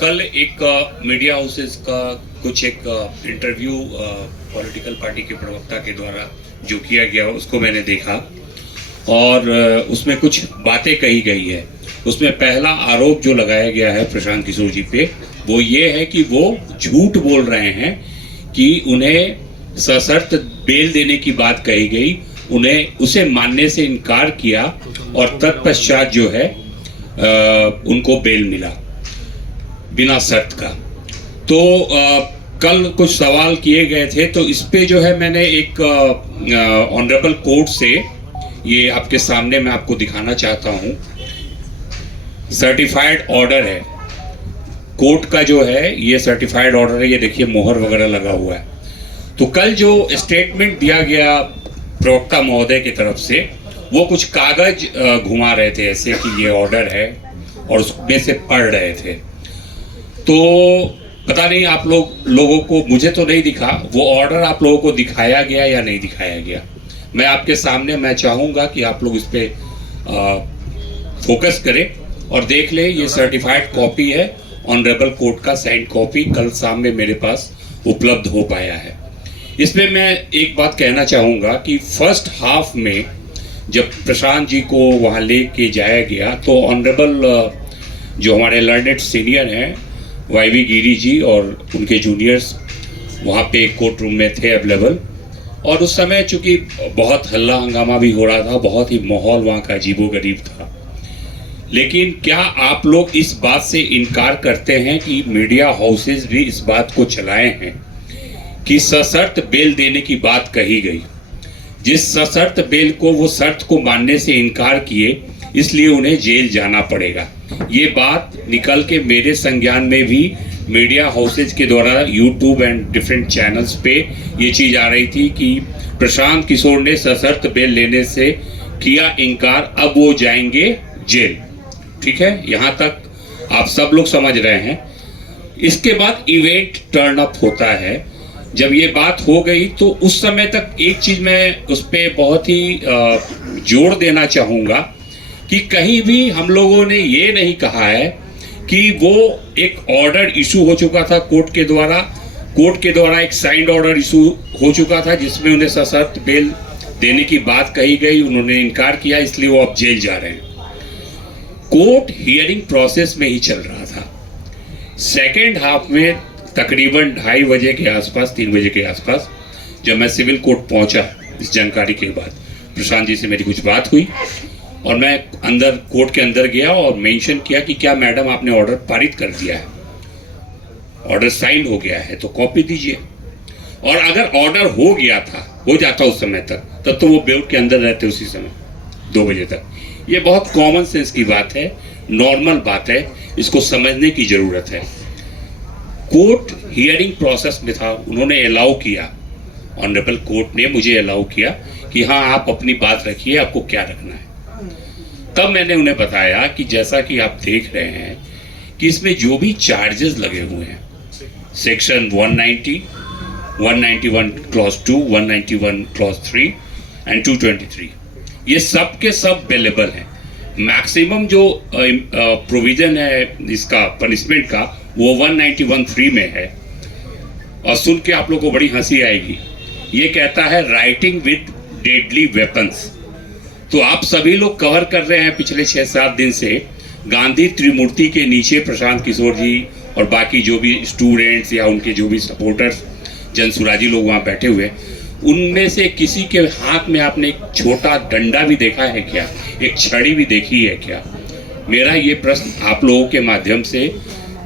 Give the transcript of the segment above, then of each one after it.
कल एक media houses का कुछ एक इंटरव्यू पॉलिटिकल पार्टी के प्रवक्ता के द्वारा जो किया गया उसको मैंने देखा और उसमें कुछ बातें कही गई है। उसमें पहला आरोप जो लगाया गया है प्रशांत किशोर जी पे वो ये है कि वो झूठ बोल रहे हैं कि उन्हें सशर्त बेल देने की बात कही गई, उन्हें उसे मानने से इनकार किया और तत्पश्चात जो है उनको बेल मिला बिना शर्त का। तो कल कुछ सवाल किए गए थे, तो इस पे जो है मैंने एक ऑनरेबल कोर्ट से ये आपके सामने मैं आपको दिखाना चाहता हूँ। सर्टिफाइड ऑर्डर है कोर्ट का, जो है ये सर्टिफाइड ऑर्डर है, ये देखिए मोहर वगैरह लगा हुआ है। तो कल जो स्टेटमेंट दिया गया प्रवक्ता महोदय की तरफ से, वो कुछ कागज घुमा रहे थे ऐसे कि ये ऑर्डर है और उसमें से पढ़ रहे थे। तो पता नहीं आप लोगों को, मुझे तो नहीं दिखा वो ऑर्डर, आप लोगों को दिखाया गया या नहीं दिखाया गया। मैं आपके सामने मैं चाहूँगा कि आप लोग इस पे फोकस करें और देख लें। ये सर्टिफाइड कॉपी है, ऑनरेबल कोर्ट का साइंड कॉपी कल शाम में मेरे पास उपलब्ध हो पाया है। इसमें मैं एक बात कहना चाहूँगा कि फर्स्ट हाफ में जब प्रशांत जी को वहाँ ले के जाया गया तो ऑनरेबल जो हमारे लर्नेड सीनियर हैं वाईवी गिरी जी और उनके जूनियर्स वहाँ पे कोर्ट रूम में थे अवेलेबल, और उस समय चूंकि बहुत हल्ला हंगामा भी हो रहा था, बहुत ही माहौल वहाँ का अजीबोगरीब था। लेकिन क्या आप लोग इस बात से इनकार करते हैं कि मीडिया हाउसेस भी इस बात को चलाए हैं कि सशर्त बेल देने की बात कही गई, जिस सशर्त बेल को वो शर्त को मानने से इनकार किए, इसलिए उन्हें जेल जाना पड़ेगा। ये बात निकल के मेरे संज्ञान में भी मीडिया हाउसेज के द्वारा यूट्यूब एंड डिफरेंट चैनल्स पे ये चीज़ आ रही थी कि प्रशांत किशोर ने सशर्त बेल लेने से किया इनकार, अब वो जाएंगे जेल। ठीक है, यहाँ तक आप सब लोग समझ रहे हैं। इसके बाद इवेंट टर्न अप होता है। जब ये बात हो गई तो उस समय तक एक चीज़ मैं उस पर बहुत ही जोर देना चाहूँगा कि कहीं भी हम लोगों ने ये नहीं कहा है कि वो एक ऑर्डर इशू हो चुका था कोर्ट के द्वारा एक साइंड ऑर्डर इशू हो चुका था जिसमें उन्हें सशर्त बेल देने की बात कही गई, उन्होंने इनकार किया, इसलिए वो अब जेल जा रहे हैं। कोर्ट हियरिंग प्रोसेस में ही चल रहा था। सेकेंड हाफ में तकरीबन 2:30 बजे के आसपास, 3 बजे के आसपास जब मैं सिविल कोर्ट पहुंचा, इस जानकारी के बाद प्रशांत जी से मेरी कुछ बात हुई और मैं अंदर कोर्ट के अंदर गया और मेंशन किया कि क्या मैडम आपने ऑर्डर पारित कर दिया है, ऑर्डर साइन हो गया है तो कॉपी दीजिए। और अगर ऑर्डर हो जाता उस समय तक, तब तो वो बेउट के अंदर रहते उसी समय 2 बजे तक। ये बहुत कॉमन सेंस की बात है, नॉर्मल बात है, इसको समझने की जरूरत है। कोर्ट हियरिंग प्रोसेस में था, उन्होंने अलाउ किया, ऑनरेबल कोर्ट ने मुझे अलाउ किया कि हाँ आप अपनी बात रखिए, आपको क्या रखना है। तब मैंने उन्हें बताया कि जैसा कि आप देख रहे हैं कि इसमें जो भी चार्जेस लगे हुए हैं, सेक्शन 190, 191 क्लॉज 2, 191 क्लॉज 3 एंड 223, ये सब के सब बेलेबल हैं। मैक्सिमम जो प्रोविजन है इसका पनिशमेंट का वो 191(3) में है। और सुन के आप लोगों को बड़ी हंसी आएगी, ये कहता है राइटिंग विद डेडली वेपन्स। तो आप सभी लोग कवर कर रहे हैं पिछले 6-7 दिन से गांधी त्रिमूर्ति के नीचे प्रशांत किशोर जी और बाकी जो भी स्टूडेंट्स या उनके जो भी सपोर्टर्स जनसुराजी लोग वहाँ बैठे हुए, उनमें से किसी के हाथ में आपने एक छोटा डंडा भी देखा है क्या, एक छड़ी भी देखी है क्या? मेरा ये प्रश्न आप लोगों के माध्यम से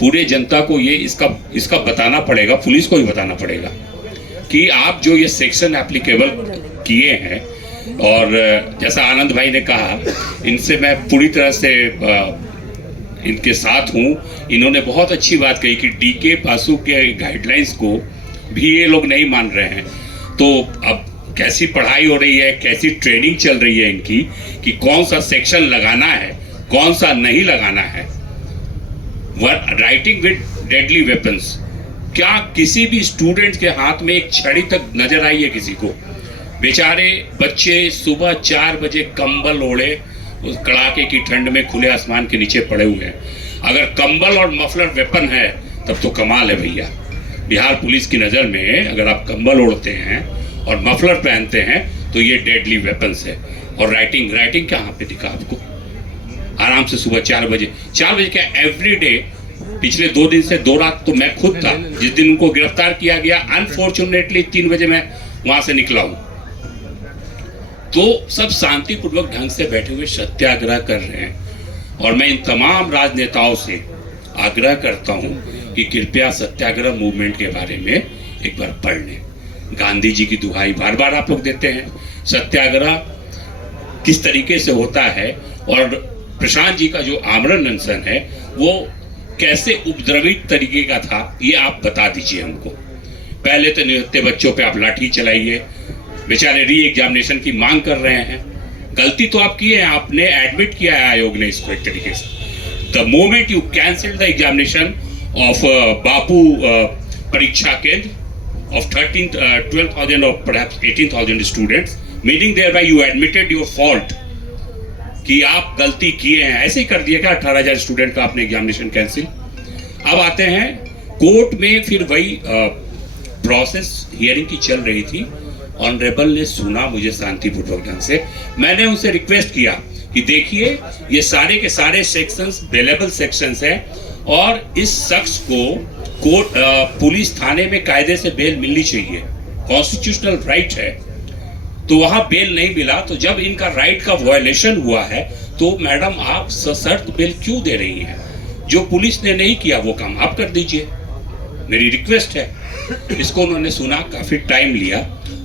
पूरे जनता को ये इसका बताना पड़ेगा, पुलिस को भी बताना पड़ेगा कि आप जो ये सेक्शन एप्लीकेबल किए हैं, और जैसा आनंद भाई ने कहा, इनसे मैं पूरी तरह से इनके साथ हूँ। इन्होंने बहुत अच्छी बात कही कि डीके पासु के गाइडलाइंस को भी ये लोग नहीं मान रहे हैं। तो अब कैसी पढ़ाई हो रही है, कैसी ट्रेनिंग चल रही है इनकी कि कौन सा सेक्शन लगाना है, कौन सा नहीं लगाना है। राइटिंग विद डेडली वेपन्स, क्या किसी भी स्टूडेंट के हाथ में एक छड़ी तक नजर आई है किसी को? बेचारे बच्चे सुबह 4 बजे कंबल ओढ़े उस कड़ाके की ठंड में खुले आसमान के नीचे पड़े हुए हैं। अगर कंबल और मफलर वेपन है तब तो कमाल है भैया। बिहार पुलिस की नज़र में अगर आप कंबल ओढ़ते हैं और मफलर पहनते हैं तो ये डेडली वेपन्स है। और राइटिंग कहाँ पे दिखा आपको? आराम से सुबह 4 बजे क्या एवरीडे पिछले 2 दिन से 2 रात तो मैं खुद था जिस दिन उनको गिरफ्तार किया गया। अनफॉर्चुनेटली 3 बजे मैं वहां से निकला हूं। तो सब शांतिपूर्वक ढंग से बैठे हुए सत्याग्रह कर रहे हैं और मैं इन तमाम राजनेताओं से आग्रह करता हूं कि कृपया सत्याग्रह मूवमेंट के बारे में एक बार पढ़ लें। गांधी जी की दुहाई बार बार आप लोग देते हैं, सत्याग्रह किस तरीके से होता है और प्रशांत जी का जो आमरण अनशन है वो कैसे उपद्रवित तरीके का था, ये आप बता दीजिए हमको। पहले तो निहत्थे बच्चों पे आप लाठी चलाइए, बेचारे री एग्जामिनेशन की मांग कर रहे हैं। गलती तो आप किए हैं, आपने एडमिट किया है आयोग ने इसको एक तरीके से। The moment you cancelled the examination of बापू परीक्षा केंद्र of 12,000 or perhaps 18,000 students, meaning thereby you admitted your fault कि आप गलती किए हैं। ऐसे ही कर दिया क्या 18,000 स्टूडेंट का आपने एग्जामिनेशन कैंसिल। अब आते हैं कोर्ट में, फिर वही प्रोसेस हियरिंग की चल रही थी। ऑनरेबल ने सुना मुझे शांतिपूर्वक ढंग से। मैंने उनसे रिक्वेस्ट किया कि देखिए ये सारे के सारे सेक्शंस बेलेबल सेक्शंस हैं और इस शख्स को कोर्ट पुलिस थाने में कायदे से बेल मिलनी चाहिए, कॉन्स्टिट्यूशनल राइट है। तो वहां बेल नहीं मिला, तो जब इनका राइट का वायलेशन हुआ है तो मैडम आप सशर्त बेल क्यों दे रही हैं? जो पुलिस ने नहीं किया वो काम आप कर दीजिए, मेरी रिक्वेस्ट है। इसको उन्होंने सुना, काफी टाइम लिया।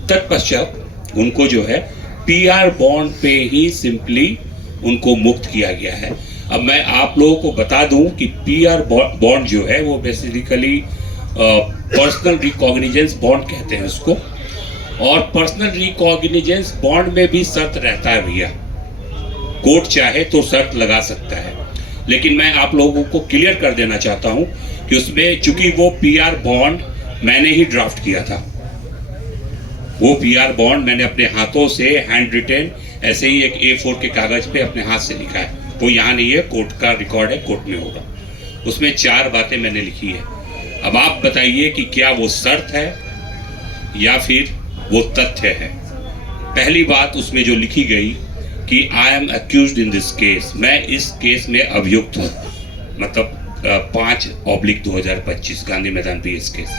तत्पश्चात उनको जो है पीआर बॉन्ड पे ही सिंपली उनको मुक्त किया गया है। अब मैं आप लोगों को बता दूं कि पीआर बॉन्ड जो है वो बेसिकली पर्सनल रिकॉग्निजेंस बॉन्ड कहते हैं उसको, और पर्सनल रिकॉग्निजेंस बॉन्ड में भी शर्त रहता है भैया। कोर्ट चाहे तो शर्त लगा सकता है, लेकिन मैं आप लोगों को क्लियर कर देना चाहता हूं कि उसमें चूंकि वो पीआर बॉन्ड मैंने ही ड्राफ्ट किया था, वो पीआर बॉन्ड मैंने अपने हाथों से हैंड रिटेन ऐसे ही एक A4 के कागज पे अपने हाथ से लिखा है। वो यहाँ नहीं है, कोर्ट का रिकॉर्ड है, कोर्ट में होगा। उसमें 4 बातें मैंने लिखी है। अब आप बताइए कि क्या वो शर्त है या फिर वो तथ्य है। पहली बात उसमें जो लिखी गई कि I M accused in this case, मैं इस केस में अभियुक्त हूँ, मतलब 5/2025 गांधी मैदान PS केस।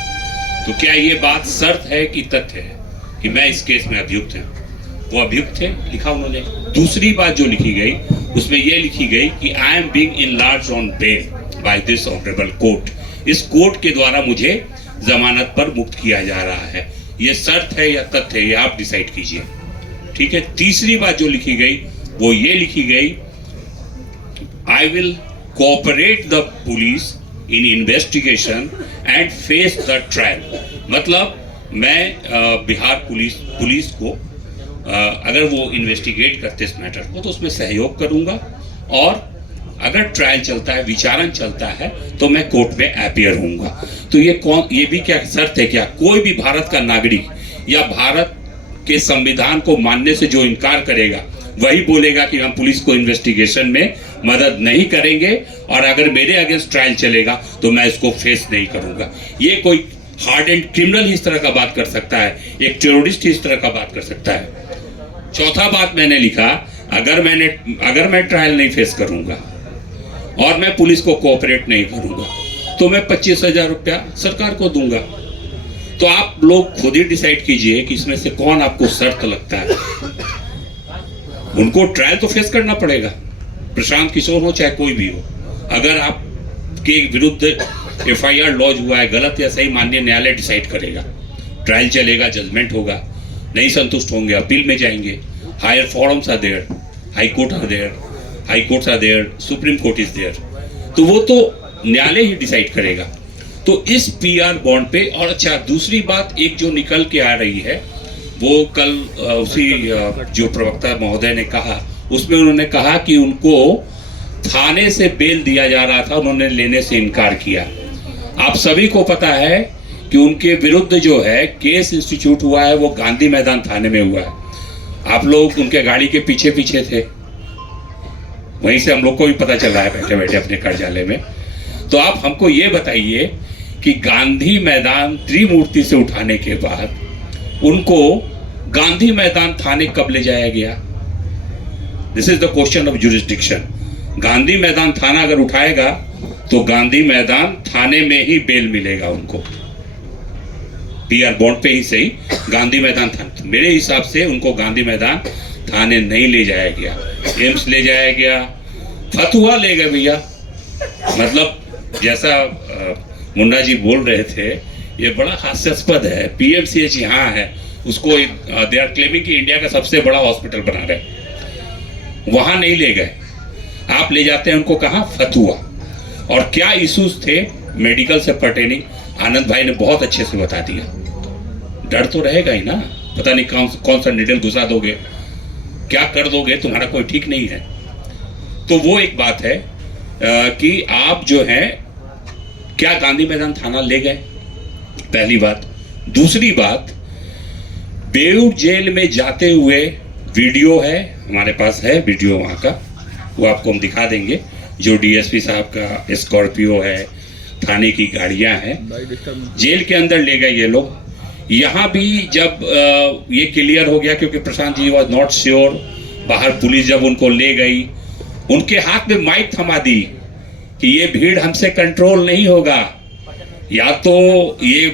तो क्या ये बात शर्त है कि तथ्य है कि मैं इस केस में अभियुक्त हूँ? वो अभियुक्त थे, लिखा उन्होंने। दूसरी बात जो लिखी गई उसमें ये लिखी गई कि I am being enlarged on bail by this honourable court, इस कोर्ट के द्वारा मुझे जमानत पर मुक्त किया जा रहा है। ये शर्त है या तथ्य है, ये आप डिसाइड कीजिए, ठीक है। तीसरी बात जो लिखी गई वो ये लिखी गई, I will cooperate the police in investigation and face the trial. मतलब मैं बिहार पुलिस को अगर वो इन्वेस्टिगेट करते इस मैटर को तो उसमें सहयोग करूंगा, और अगर ट्रायल चलता है, विचारण चलता है, तो मैं कोर्ट में अपीयर होऊंगा। तो ये भी क्या शर्त है? क्या कोई भी भारत का नागरिक या भारत के संविधान को मानने से जो इनकार करेगा वही बोलेगा कि हम पुलिस को इन्वेस्टिगेशन में मदद नहीं करेंगे, और अगर मेरे अगेंस्ट ट्रायल चलेगा तो मैं इसको फेस नहीं करूंगा। ये कोई हार्ड एंड क्रिमिनल ही इस तरह का बात कर सकता है, एक टेररिस्ट ही इस तरह का बात कर सकता है। चौथा बात मैंने लिखा, अगर मैं ट्रायल नहीं फेस करूंगा और मैं पुलिस को कोऑपरेट नहीं करूंगा तो मैं 25,000 रुपया सरकार को दूंगा। तो आप लोग खुद ही डिसाइड कीजिए कि इसमें से कौन आपको शर्त लगता है। उनको ट्रायल तो फेस करना पड़ेगा, प्रशांत किशोर हो चाहे कोई भी हो। अगर आपके विरुद्ध FIR लॉन्च हुआ है, गलत या सही माननीय न्यायालय डिसाइड करेगा, ट्रायल चलेगा, जजमेंट होगा, नहीं संतुष्ट होंगे अपील में जाएंगे। Higher forums are there, high court are there, supreme court is there. तो वो तो न्यायालय ही डिसाइड करेगा। तो इस PR बॉन्ड पे, और अच्छा दूसरी बात एक जो निकल के आ रही है वो कल उसी जो प्रवक्ता महोदय ने कहा, उसमें उन्होंने कहा कि उनको थाने से बेल दिया जा रहा था, उन्होंने लेने से इनकार किया। आप सभी को पता है कि उनके विरुद्ध जो है केस इंस्टीट्यूट हुआ है वो गांधी मैदान थाने में हुआ है। आप लोग उनके गाड़ी के पीछे थे, वहीं से हम लोग को भी पता चल रहा है बैठे बैठे अपने कार्यालय में। तो आप हमको ये बताइए कि गांधी मैदान त्रिमूर्ति से उठाने के बाद उनको गांधी मैदान थाने कब ले जाया गया? This is the question of jurisdiction. Gandhi मैदान थाना अगर उठाएगा तो गांधी मैदान थाने में ही बेल मिलेगा उनको, पीआर बॉन्ड पे ही सही, गांधी मैदान थाना। मेरे हिसाब से उनको गांधी मैदान थाने नहीं ले जाया गया, एम्स ले जाया गया, फतुहा ले गए भैया। मतलब जैसा मुन्ना जी बोल रहे थे, ये बड़ा हास्यास्पद है। पीएमसीएच यहाँ है, उसको दे आर क्लेमिंग कि इंडिया का सबसे बड़ा हॉस्पिटल बना रहे, वहां नहीं ले गए। आप ले जाते हैं उनको कहाँ? फतुहा। और क्या इश्यूज थे मेडिकल से पर्टेनिंग, आनंद भाई ने बहुत अच्छे से बता दिया। डर तो रहेगा ही ना, पता नहीं कौन सा निडल घुसा दोगे, क्या कर दोगे, तुम्हारा कोई ठीक नहीं है। तो वो एक बात है कि आप जो है क्या गांधी मैदान थाना ले गए, पहली बात। दूसरी बात, बेऊर जेल में जाते हुए वीडियो है, हमारे पास है वीडियो वहां का, वो आपको हम दिखा देंगे। जो डीएसपी साहब का स्कॉर्पियो है, थाने की गाड़ियां हैं, जेल के अंदर ले गए ये लोग। यहाँ भी जब ये क्लियर हो गया, क्योंकि Prashant ji was not sure, बाहर पुलिस जब उनको ले गई, उनके हाथ में माइक थमा दी कि ये भीड़ हमसे कंट्रोल नहीं होगा, या तो ये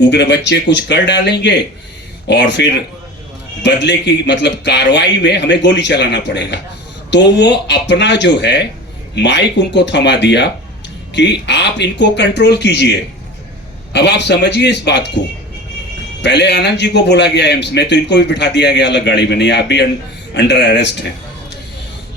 उग्र बच्चे कुछ कर डालेंगे और फिर बदले की मतलब कार्रवाई में हमें गोली चलाना पड़ेगा। तो वो अपना जो है माइक उनको थमा दिया कि आप इनको कंट्रोल कीजिए। अब आप समझिए इस बात को। पहले आनंद जी को बोला गया एम्स में, तो इनको भी बिठा दिया गया अलग गाड़ी में, नहीं आप भी अंडर अरेस्ट हैं।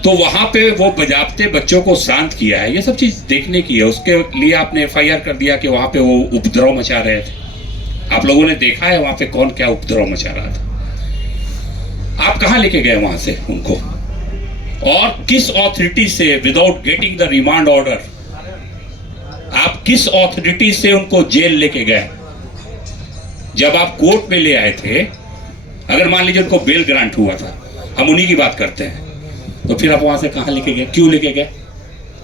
तो वहां पे वो बजाबते बच्चों को शांत किया है, ये सब चीज देखने की है। उसके लिए आपने एफआईआर कर दिया कि वहां पे वो उपद्रव मचा रहे थे। आप लोगों ने देखा है वहां पे कौन क्या उपद्रव मचा रहा था। आप कहां लेके गए वहां से उनको, और किस ऑथोरिटी से, without getting the remand order, आप किस ऑथोरिटी से उनको जेल लेके गए? जब आप कोर्ट में ले आए थे, अगर मान लीजिए उनको बेल ग्रांट हुआ था, हम उन्हीं की बात करते हैं, तो फिर आप वहां से कहां लेके गए, क्यों लेके गए?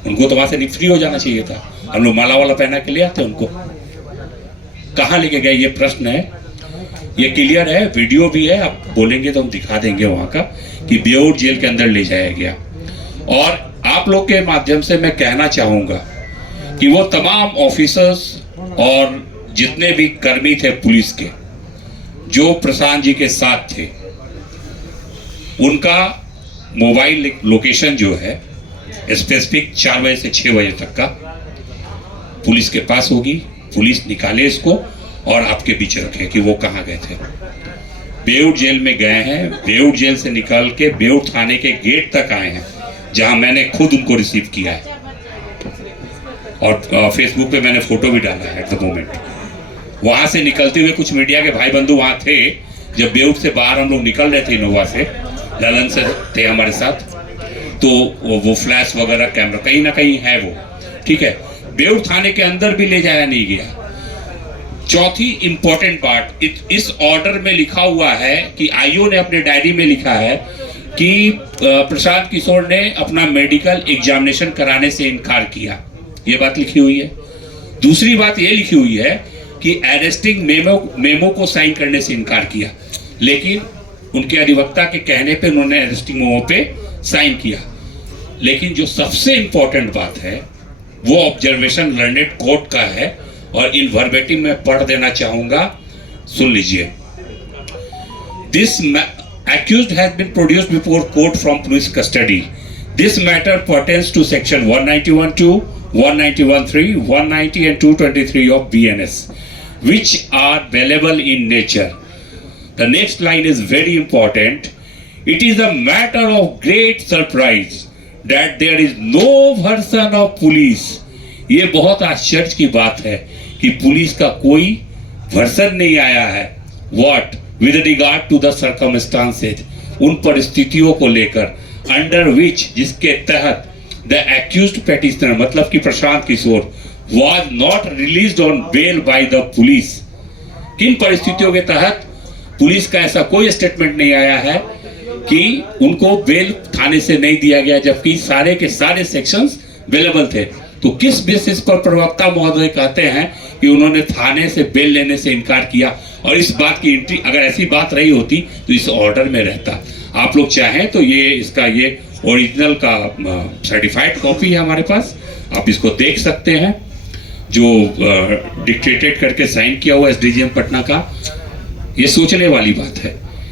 उनको तो वहां से फ्री हो जाना चाहिए था। हम लोग माला वाला पहना के ले आते उनको, कहां लेके गए, ये प्रश्न है। ये क्लियर है, वीडियो भी है, आप बोलेंगे तो हम दिखा देंगे वहां का कि बेऊर जेल के अंदर ले जाया गया। और आप लोग के माध्यम से मैं कहना चाहूंगा कि वो तमाम ऑफिसर्स और जितने भी कर्मी थे पुलिस के जो प्रशांत जी के साथ थे, उनका मोबाइल लोकेशन जो है स्पेसिफिक 4 बजे से 6 बजे तक का पुलिस के पास होगी। पुलिस निकाले इसको और आपके बीच रखे कि वो कहाँ गए थे। बेऊर जेल में गए हैं, बेऊर जेल से निकल के बेऊर थाने के गेट तक आए हैं, जहां मैंने खुद उनको रिसीव किया है और फेसबुक पे मैंने फोटो भी डाला है एट द मोमेंट। वहां से निकलते हुए कुछ मीडिया के भाई बंधु वहां थे, जब बेऊर से बाहर हम लोग निकल रहे थे इनोवा से, ललन से थे हमारे साथ, तो वो फ्लैश वगैरह कैमरा कहीं ना कहीं है वो, ठीक है। बेऊर थाने के अंदर भी ले जाया नहीं गया। चौथी इंपॉर्टेंट पार्ट, इस ऑर्डर में लिखा हुआ है कि आईओ ने अपने डायरी में लिखा है कि प्रशांत किशोर ने अपना मेडिकल एग्जामिनेशन कराने से इनकार किया, ये बात लिखी हुई है। दूसरी बात ये लिखी हुई है कि अरेस्टिंग मेमो को साइन करने से इनकार किया, लेकिन उनके अधिवक्ता के कहने पे उन्होंने अरेस्टिंग मेमो पे साइन किया। लेकिन जो सबसे इंपॉर्टेंट बात है वो ऑब्जर्वेशन लर्नेड कोर्ट का है, और इन वर्बेटिम में पढ़ देना चाहूंगा, सुन लीजिए। This accused has been produced before court from police custody. This matter pertains to section 191(2), 191(3), 190 and 223 of BNS, which are available in nature. The next line is very important. It is a matter of great surprise that there is no version of police. ये बहुत आश्चर्य की बात है कि police का कोई version नहीं आया है। What? With regard to the circumstances, उन परिस्थितियों को लेकर, under which, जिसके तहत the accused petitioner, मतलब कि Prashant Kishor, was not released on bail by the police. किन परिस्थितियों के तहत पुलिस का ऐसा कोई स्टेटमेंट नहीं आया है कि उनको बेल थाने से नहीं दिया गया, जबकि सारे के सारे सेक्शंस अवेलेबल थे। तो किस बेसिस पर प्रवक्ता महोदय कहते हैं कि उन्होंने थाने से बेल लेने से इनकार किया? और इस बात की एंट्री अगर ऐसी बात रही होती तो इस ऑर्डर में रहता। आप लोग चाहें तो ये इसका ये ओरिजिनल का सर्टिफाइड कॉपी है हमारे पास, आप इसको देख सकते हैं, जो डिक्टेटेड करके साइन किया हुआ एसडीजीएम पटना का। ये सोचने वाली बात है।